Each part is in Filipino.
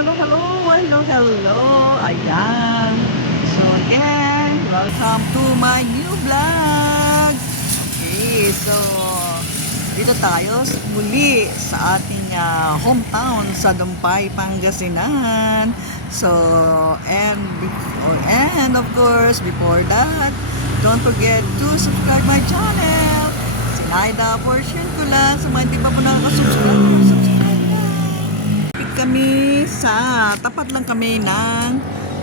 hello, hello, hello, hello. Ayan. So again, welcome to my new vlog. Okay, so dito tayo muli sa ating ah, hometown sa Dumpay, Pangasinan. So, and before, and of course, before that, don't forget to subscribe my channel. Sinaida portion ko lang sa hindi pa po nakaka-subscribe. Subscribe kami sa, tapat lang kami ng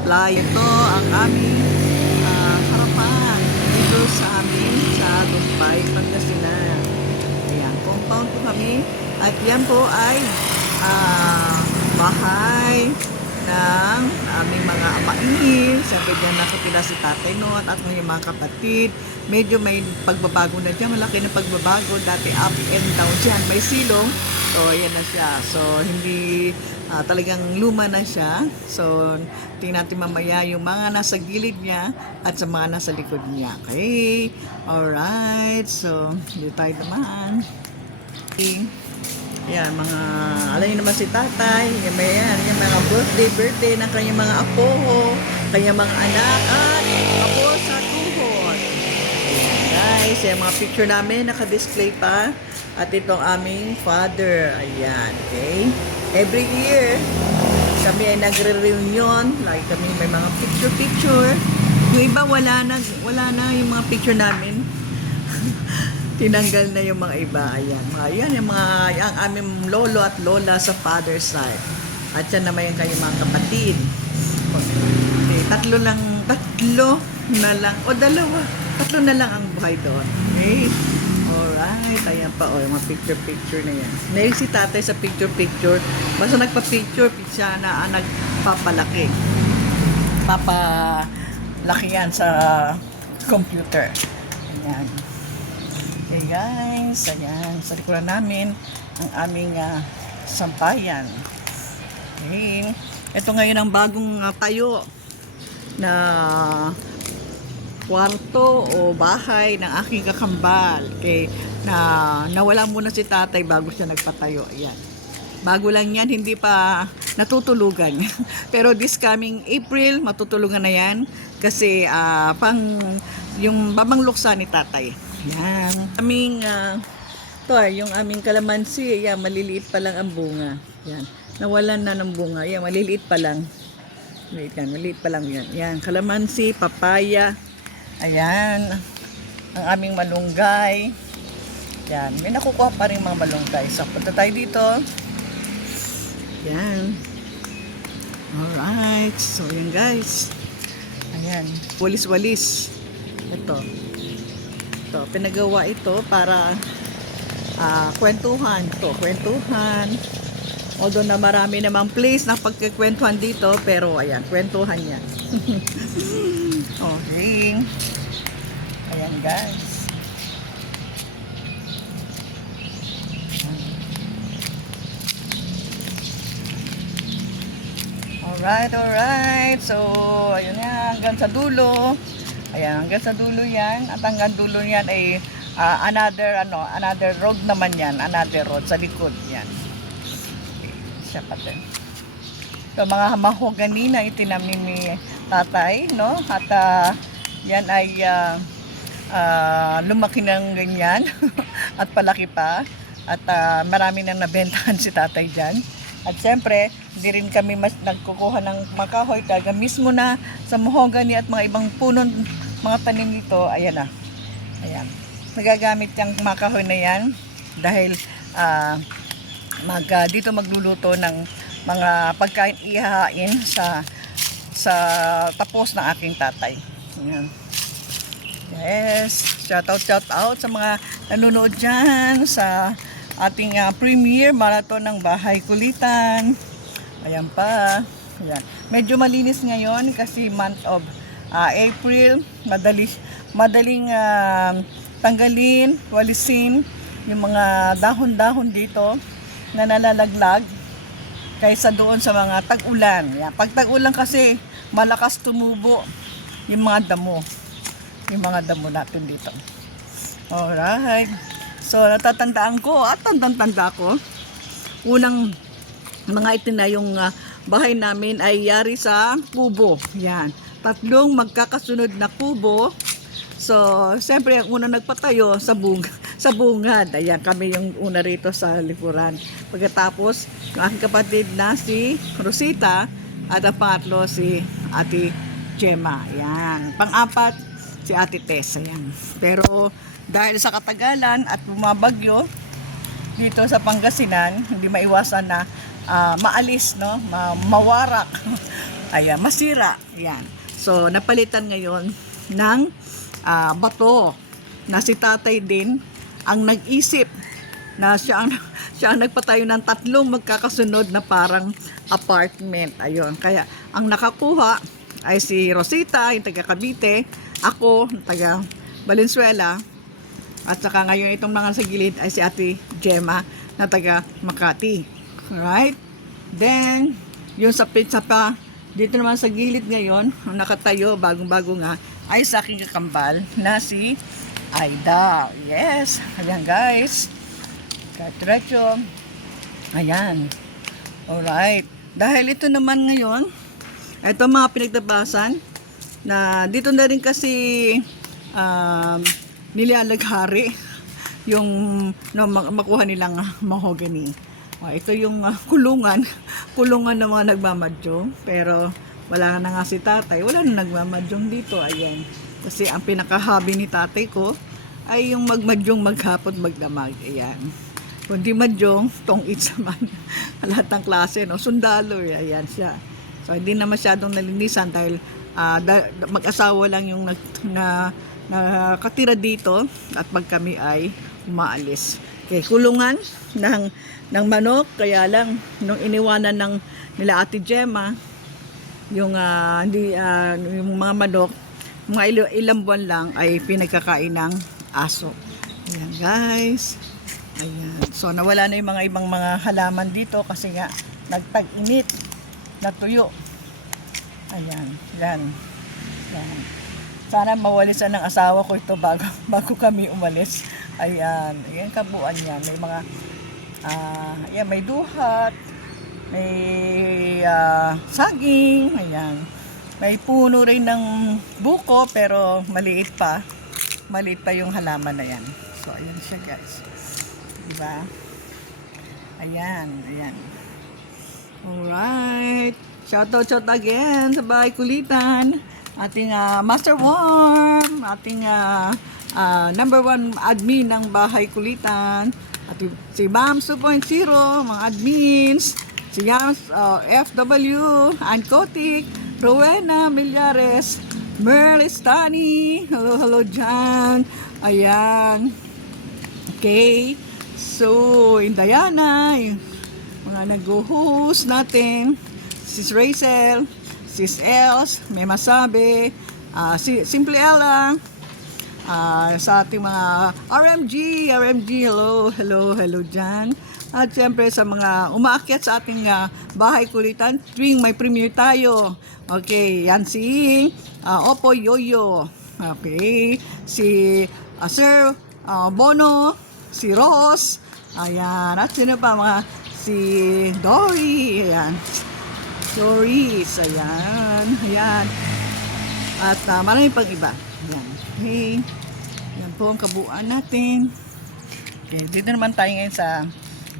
playa. Ito ang aming ah, harapan dito sa amin sa Dumpay, Pangasinan. Ayan, compound po kami. At yan po ay ah, bahay ng aming mga amain. Siyempre dyan nakatira si Tatay Not at ng mga kapatid. Medyo may pagbabago na dyan. Malaki na pagbabago. Dati up and down dyan. May silong. So, yan na siya. So, hindi ah, talagang luma na siya. So, tingnan natin mamaya yung mga nasa gilid niya at sa mga nasa likod niya. Okay? Alright. So, dito tayo naman. Okay. Yan, mga, alam naman si tatay, yan, yan, yung mga birthday, birthday ng kanyang mga apo, kanyang mga anak, at apo sa tuhod. Ayan, guys, yung mga picture namin, naka-display pa. At ito ang aming father. Ayan, okay? Every year, kami ay nagre-reunion, like kami may mga picture-picture. Yung iba, wala na, wala na yung mga picture namin tinanggal na yung mga iba. Ayan, mga yan, yung mga, yung aming lolo at lola sa father's side. At yan naman yung kanyang mga kapatid. Okay, tatlo lang, tatlo na lang, o dalawa, tatlo na lang ang buhay doon. Okay? Alright, ayan pa, o, yung mga picture-picture na yan. Nail si tatay sa picture-picture. Basta nagpa-picture, siya na ang nagpapalaki. Papalaki yan sa computer. Ayan. Okay guys, ayan, sa likuran namin ang aming ah, sampayan. Okay. Ito ngayon ang bagong ah, tayo na kwarto o bahay ng aking kakambal. Okay. Na nawala muna si tatay bago siya nagpatayo. Ayan. Bago lang yan, hindi pa natutulugan. Pero this coming April, matutulugan na yan. Kasi ah, pang yung babang ni tatay. Yan. Aming, ah, to ah, yung aming kalamansi, yan, maliliit pa lang ang bunga. Yan. Nawalan na ng bunga. Yan, maliliit pa lang. Wait yan, maliit pa lang yan. Yan, kalamansi, papaya. Ayan. Ang aming malunggay. Yan, may nakukuha pa rin mga malunggay. So, punta tayo dito. Yan. Alright. So, yan guys. Ayan. Walis-walis. Ito. Ito, pinagawa ito para ah, kwentuhan. Ito, kwentuhan. Although na marami namang place na pagkikwentuhan dito, pero ayan, kwentuhan yan. okay. Ayan guys. Alright, alright. So, ayun na, hanggang sa dulo. Ayan, hanggang sa dulo yan. At hanggang dulo yan ay ah, another, ano, another road naman yan. Another road sa likod yan. Siya pa din. So, mga mahogani na itinanim ni tatay, no? At ah, yan ay ah, ah, lumaki ng ganyan at palaki pa. At ah, marami nang nabentahan si tatay dyan. At siyempre, hindi rin kami mas nagkukuha ng makahoy talaga mismo na sa mahogany at mga ibang puno, mga tanim nito, ayan na. Ayan. Nagagamit yung makahoy na yan dahil ah, mag, ah, dito magluluto ng mga pagkain ihahain sa sa tapos ng aking tatay. Ayan. Yes, shout out, shout out sa mga nanonood dyan sa ating ah, premiere marathon ng Bahay Kulitan. Ayan pa. Ayan. Medyo malinis ngayon kasi month of ah, April. Madali, madaling ah, tanggalin, walisin yung mga dahon-dahon dito na nalalaglag kaysa doon sa mga tag-ulan. Yan. Pag tag-ulan kasi malakas tumubo yung mga damo. Yung mga damo natin dito. Alright. So, natatandaan ko at tandang-tanda ko. Unang mga itinayong uh, bahay namin ay yari sa kubo. Yan. Tatlong magkakasunod na kubo. So, siyempre, ang una nagpatayo sa bung sa bungad. Ayan, kami yung una rito sa likuran. Pagkatapos, yung aking kapatid na si Rosita at ang pangatlo si Ate Gemma. Ayan. Pang-apat, si Ate Tess. Ayan. Pero, dahil sa katagalan at bumabagyo, dito sa Pangasinan, hindi maiwasan na ah, maalis, no? Ma- mawarak. Ayan, masira. Ayan. So, napalitan ngayon ng ah, bato na si tatay din ang nag-isip na siya ang, siya ang nagpatayo ng tatlong magkakasunod na parang apartment. Ayun. Kaya, ang nakakuha ay si Rosita, yung taga Cavite, ako, taga Valenzuela, at saka ngayon itong mga sa gilid ay si Ate Gemma na taga Makati. Alright? Then, yung sa pizza pa, dito naman sa gilid ngayon, nakatayo, bagong-bago nga, ay sa aking kakambal na si Aida. Yes. Ayan guys. Diretso. Ayan. Alright. Dahil ito naman ngayon, ito mga pinagtabasan, na dito na rin kasi um, nilalaghari yung no, ma- makuha nilang ah, mahogany. Oh, ito yung ah, kulungan, kulungan ng mga nagmamadyong. Pero wala na nga si tatay, wala na nagmamadyong dito. Ayan. Kasi ang pinaka-hobby ni tatay ko ay yung magmadyong maghapon magdamag. Ayan. Kundi madyong, tong eats naman. Lahat ng klase, no? Sundalo, eh. ayan siya. So, hindi na masyadong nalinisan dahil ah, da- da- mag-asawa lang yung nag, na, nakatira dito at pag kami ay umaalis. Okay, kulungan ng, ng manok, kaya lang, nung iniwanan ng nila Ate Gemma, yung, ah, hindi, ah, yung mga manok, mga ilo- ilang buwan lang ay pinagkakain ng aso. Ayan guys. Ayan. So nawala na yung mga ibang mga halaman dito kasi nga nagtag-init, natuyo. Ayan. Yan. Yan. Sana mawalisan ng asawa ko ito bago, bago kami umalis. Ayan. Ayan kabuuan niya. May mga, ah, ayan, may duhat, may ah, saging, ayan. May puno rin ng buko pero maliit pa. Maliit pa yung halaman na yan. So, ayan siya guys. Diba? Ayan, ayan. Alright. Shout out, shout again sa bahay kulitan. Ating ah, Master Worm, ating ah, ah, number one admin ng bahay kulitan. At si Bam 2.0, mga admins. Si Yams ah, FW, Ann Kotik, Rowena Millares, Merl. Hello, hello dyan. Ayan. Okay. So, yung mga nag-host natin, Sis Rachel, Sis Els, may masabi, ah, si Simple Ella, ah, sa ating mga RMG, RMG, hello, hello, hello dyan. At syempre sa mga umaakyat sa ating ah, bahay kulitan, tuwing may premiere tayo. Okay, yan si ah, Opo Yoyo. Okay, si ah, Sir ah, Bono, si Ross, ayan, at sino pa mga si Dory, ayan. Doris, ayan, ayan. At ah, marami pang iba. Ayan. Okay. Yan po ang kabuuan natin. Okay, dito naman tayo ngayon sa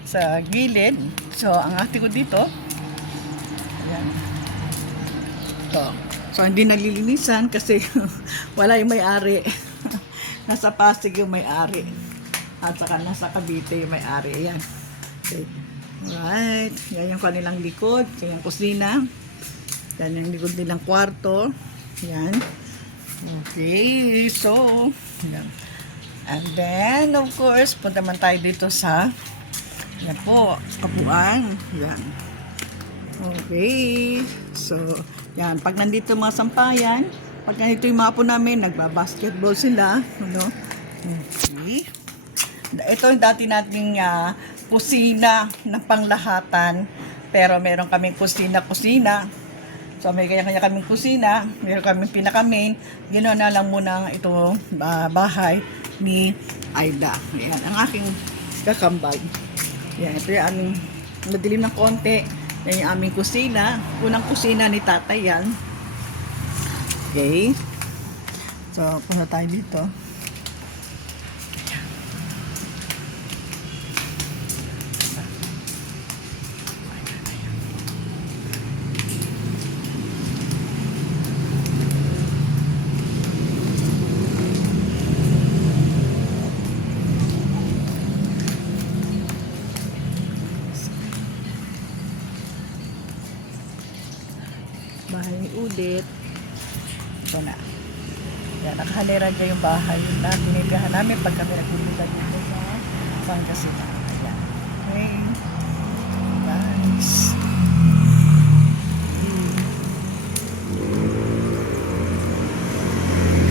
sa gilid. So, ang ate ko dito, ayan. Ito. So, hindi nalilinisan kasi wala yung may-ari. nasa Pasig yung may-ari. At saka nasa Cavite yung may-ari. Ayan. Okay. Alright. Yan yung kanilang likod. Yan yung kusina. Yan yung likod nilang kwarto. Yan. Okay. So, yan. And then, of course, punta man tayo dito sa yan po, kapuan. Yan. Okay. So, yan. Pag nandito mga sampayan, pag nandito yung mga po namin, nagbabasketball sila. Ano? Okay. Ito yung dati nating ah, kusina na panglahatan. Pero meron kaming kusina-kusina. So may kanya-kanya kaming kusina, meron kaming pinaka-main. Ginawa na lang muna ito ah, bahay ni Aida. Ayan, ang aking kakambal. Yan, ito yung aming madilim ng konti. Yan yung aming kusina. Unang kusina ni tatay yan. Okay. So, punta tayo dito. Bahay ni Udit. Ito na. Yan, nakahaliran dyan yung bahay na tinirahan namin pag kami nagpupunta dito sa Pangasinan. Ayan. Okay. Guys.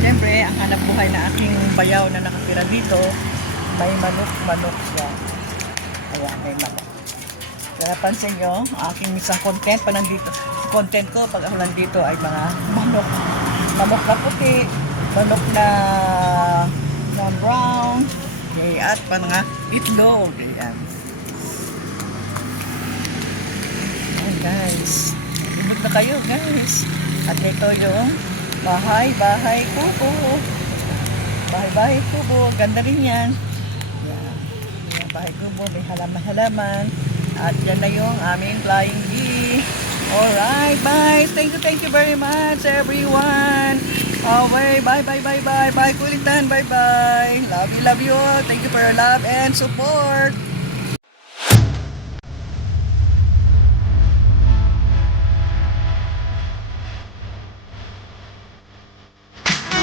Siyempre, ang hanap buhay aking bayaw na nakatira dito, may manok-manok siya. Ayan, may manok. Kaya napansin nyo, aking isang content pa nandito. Content ko pag ako nandito ay mga manok. Manok na puti, manok na, na brown, okay, at pa mga itlog. Ayan. Ayan guys. Ibig na kayo guys. At ito yung bahay, bahay kubo. Bahay, bahay kubo. Ganda rin yan. Yan. Yan, bahay kubo. May halaman-halaman. At yan na yung aming flying V. Alright, bye. Thank you, thank you very much, everyone. Okay, bye, bye, bye, bye. Bye, kulitan. Bye, bye. Love you, love you all. Thank you for your love and support.